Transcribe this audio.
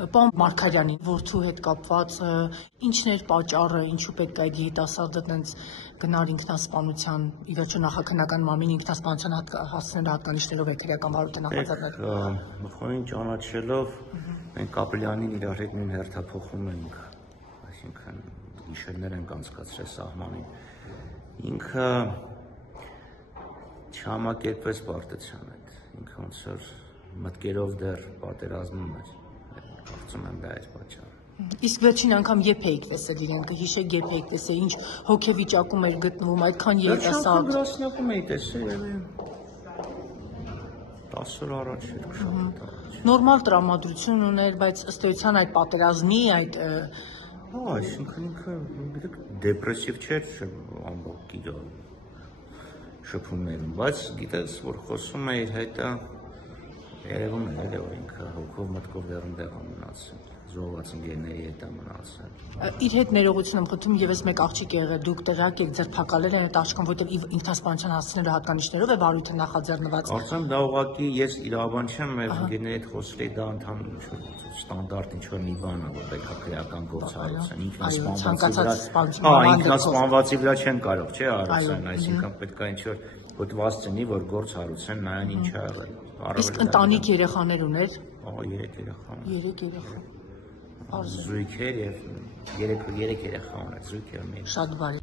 Պարոն Մարգարյանի որդու հետ կապված ինչն էր պատճառը, ինչու պետք է այդ երիտասարդը տենց գնար ինքնասպանության, ի վերջո նախաքննական մամին ինքնասպանության հասցնել հատկանիշներով է քրեական վարույթը նախաձեռնել։ Մխոնին ճանաչելով մենք Կապելյանին իրար հետ նույն հերթափոխում ենք, այսինքն գիշերներ ենք անցկացրել սահմանին։ Ինքը չհամակերպվեց պարտության հետ, ինքը ոնց որ մտքերով դեռ պատերազմում էր, կարծում եմ դա էր պատճառը։ Իսկ վերջին անգամ երբ էիք տեսել իրեն, կհիշեք երբ էիք տեսել, ինչ հոգեվիճակում էր գտնվում, այդքան երիտասարդ։ Գրասենյակում էի տեսել, 10 օր առաջ էր, շաբաթ առաջ։ Նորմալ տրամադրություն ուներ, բայց ըստ էության այդ պատերազմի այդ այսինքն ինքը դեպրեսիվ չէր, ամբողջ գիտո շփումներում, բայց գիտես, որ խոսում է իր հետ, երևում է, որ ինքը հոգով մտքով դեռ ընդեղ է մնացել, զոհված ընկերների հետ է մնացել։ Իր հետ ներողություն եմ խնդրում, եւս մեկ աղջիկ եղել, դուք տեղյակ եք ձերբակալել են այդ աղջկան, որտեղ ինքնասպանության հասցնելու հատկանիշներով է վարույթը նախաձեռնված։ Կարծեմ դա ուղղակի ես իրավաբան չեմ, մեր ընկերների հետ խոսել էի, դա ընդհանուր ստանդարտ ինչ-որ մի բան է, որ պետք է քրեական գործ հարուցեն, ինքնասպանվածի վրա չեն կարող, չէ՞, հարուցեն, այսինքն պետք է ինչ-որ հոտված ծնի, որ գործ հարուցեն, նայեն ինչ ա եղել։ Իսկ ընտանիք երեխաներ ուներ։ 3 երեխա։ 3 երեխա։ Զույգեր եւ 3 երեխա ունեց, զույգ եւ մի։ Շատ բարի։